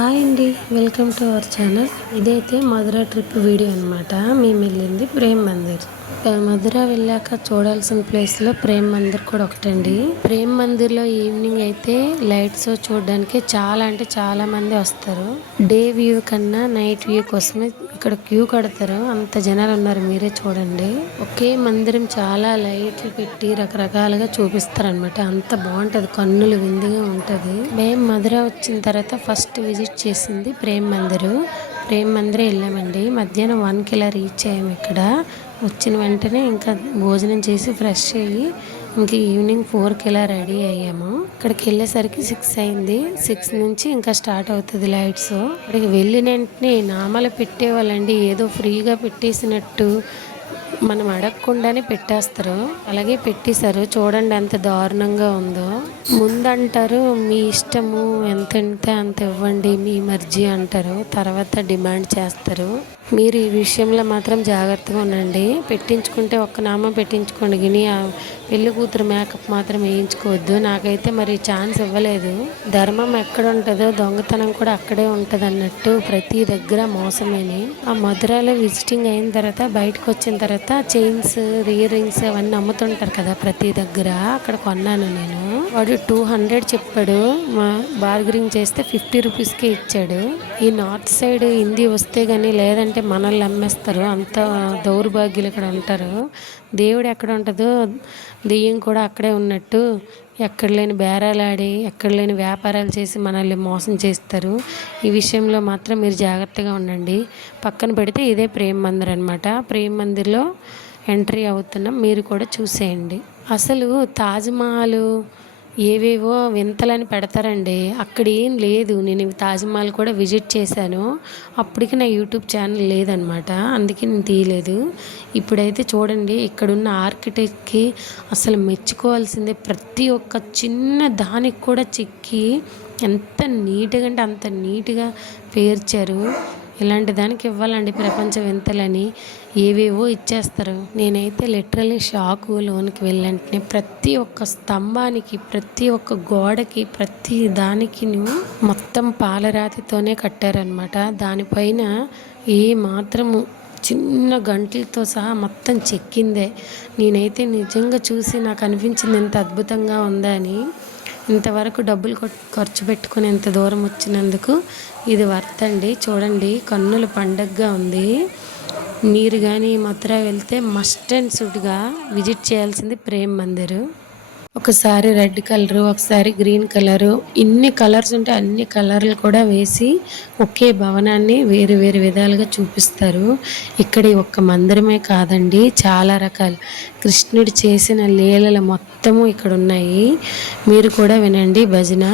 Hi అండి welcome to our channel. ఇదైతే మధుర trip video అనమాట మేము వెళ్ళింది ప్రేమ్ మందిర్. మధుర వెళ్ళాక చూడాల్సిన ప్లేస్లో ప్రేమ్ మందిర్ కూడా ఒకటండి. ప్రేమ్ మందిర్లో ఈవినింగ్ అయితే లైట్ షో చూడడానికి చాలా అంటే చాలా మంది వస్తారు. డే వ్యూ కన్నా నైట్ వ్యూ కోసమే ఇక్కడ క్యూ కడతారు. అంత జనాలు ఉన్నారు. మీరే చూడండి. ఒకే మందిరం చాలా లైట్లు పెట్టి రకరకాలుగా చూపిస్తారు అనమాట అంత బాగుంటది. కన్నులు విందుగా ఉంటది. మేము మధుర వచ్చిన తర్వాత ఫస్ట్ విజిట్ చేసింది ప్రేమ్ మందిర్. ప్రేమ్ మందిరే వెళ్ళామండి. మధ్యాహ్నం వన్కి ఇలా రీచ్ అయ్యాము ఇక్కడ. వచ్చిన వెంటనే ఇంకా భోజనం చేసి ఫ్రెష్ అయ్యి ఇంక ఈవినింగ్ ఫోర్కి ఇలా రెడీ అయ్యాము ఇక్కడికి వెళ్ళేసరికి సిక్స్ అయింది. సిక్స్ నుంచి ఇంకా స్టార్ట్ అవుతుంది లైట్స్. ఇక్కడికి వెళ్ళిన వెంటనే నామాలు పెట్టేవాళ్ళండి. ఏదో ఫ్రీగా పెట్టేసినట్టు మనం అడగకుండానే పెట్టేస్తారు. అలాగే పెట్టేశారు. చూడండి ఎంత దారుణంగా ఉందో. ముందంటారు మీ ఇష్టము ఎంత ఎంత అంత ఇవ్వండి మీ మర్జీ అంటారు. తర్వాత డిమాండ్ చేస్తారు. మీరు ఈ విషయంలో మాత్రం జాగ్రత్తగా ఉండండి. పెట్టించుకుంటే ఒక్క నామం పెట్టించుకోండి. కానీ ఆ పెళ్ళి కూతురు మేకప్ మాత్రం వేయించుకోవద్దు. నాకైతే మరి ఛాన్స్ ఇవ్వలేదు. ధర్మం ఎక్కడ ఉంటుందో దొంగతనం కూడా అక్కడే ఉంటుంది అన్నట్టు ప్రతి దగ్గర మోసమేని. ఆ మధురలో విజిటింగ్ అయిన తర్వాత బయటకు వచ్చిన తర్వాత చైన్స్ ఇయర్ రింగ్స్ అవన్నీ అమ్ముతుంటారు కదా ప్రతి దగ్గర. అక్కడ కొన్నాను నేను. వాడు టూ హండ్రెడ్ చెప్పాడు. మా బార్గరింగ్ చేస్తే ఫిఫ్టీ రూపీస్కే ఇచ్చాడు. ఈ నార్త్ సైడ్ హిందీ వస్తే కానీ లేదంటే మనల్ని అమ్మేస్తారు. అంత దౌర్భాగ్యులు ఇక్కడ ఉంటారు. దేవుడు ఎక్కడ ఉంటుందో దెయ్యం కూడా అక్కడే ఉన్నట్టు ఎక్కడ లేని బేరాలు ఆడి ఎక్కడ లేని వ్యాపారాలు చేసి మనల్ని మోసం చేస్తారు. ఈ విషయంలో మాత్రం మీరు జాగ్రత్తగా ఉండండి. పక్కన పెడితే ఇదే ప్రేమ మందిర్ అనమాట ప్రేమ మందిర్లో ఎంట్రీ అవుతున్నాం మీరు కూడా చూసేయండి. అసలు తాజ్మహల్ ఏవేవో వింతలని పెడతారండి. అక్కడ ఏం లేదు. నేను తాజ్మహల్ కూడా విజిట్ చేశాను. అప్పటికి నా యూట్యూబ్ ఛానల్ లేదనమాట. అందుకే నేను తీయలేదు. ఇప్పుడైతే చూడండి ఇక్కడున్న ఆర్కిటెక్ట్కి అసలు మెచ్చుకోవాల్సిందే ప్రతి ఒక్క చిన్న దానికి కూడా చెక్కి ఎంత నీట్గా అంటే అంత నీట్గా పేర్చారు. ఇలాంటి దానికి ఇవ్వాలండి ప్రపంచ వింతలని ఏవేవో ఇచ్చేస్తారు. నేనైతే లిటరల్లీ షాకు లోనికి వెళ్ళంటే ప్రతి ఒక్క స్తంభానికి ప్రతి ఒక్క గోడకి ప్రతి దానికి మొత్తం పాలరాతితోనే కట్టారనమాట దానిపైన ఏ మాత్రము చిన్న గంటలతో సహా మొత్తం చెక్కిందే. నేనైతే నిజంగా చూసి నాకు అనిపించింది ఎంత అద్భుతంగా ఉందా అని. ఇంతవరకు డబ్బులు ఖర్చు పెట్టుకుని ఇంత దూరం వచ్చినందుకు ఇది వర్త్ అండి చూడండి కన్నుల పండగగా ఉంది. మీరు కానీ మథుర వెళ్తే మస్ట్ అండ్ షుడ్గా విజిట్ చేయాల్సింది ప్రేమ్ మందిర్. ఒకసారి రెడ్ కలరు ఒకసారి గ్రీన్ కలరు. ఇన్ని కలర్స్ ఉంటే అన్ని కలర్లు కూడా వేసి ఒకే భవనాన్ని వేరు వేరు విధాలుగా చూపిస్తారు. ఇక్కడ ఒక్క మందిరమే కాదండి చాలా రకాలు. కృష్ణుడు చేసిన లీలలు మొత్తము ఇక్కడ ఉన్నాయి మీరు కూడా వినండి భజన.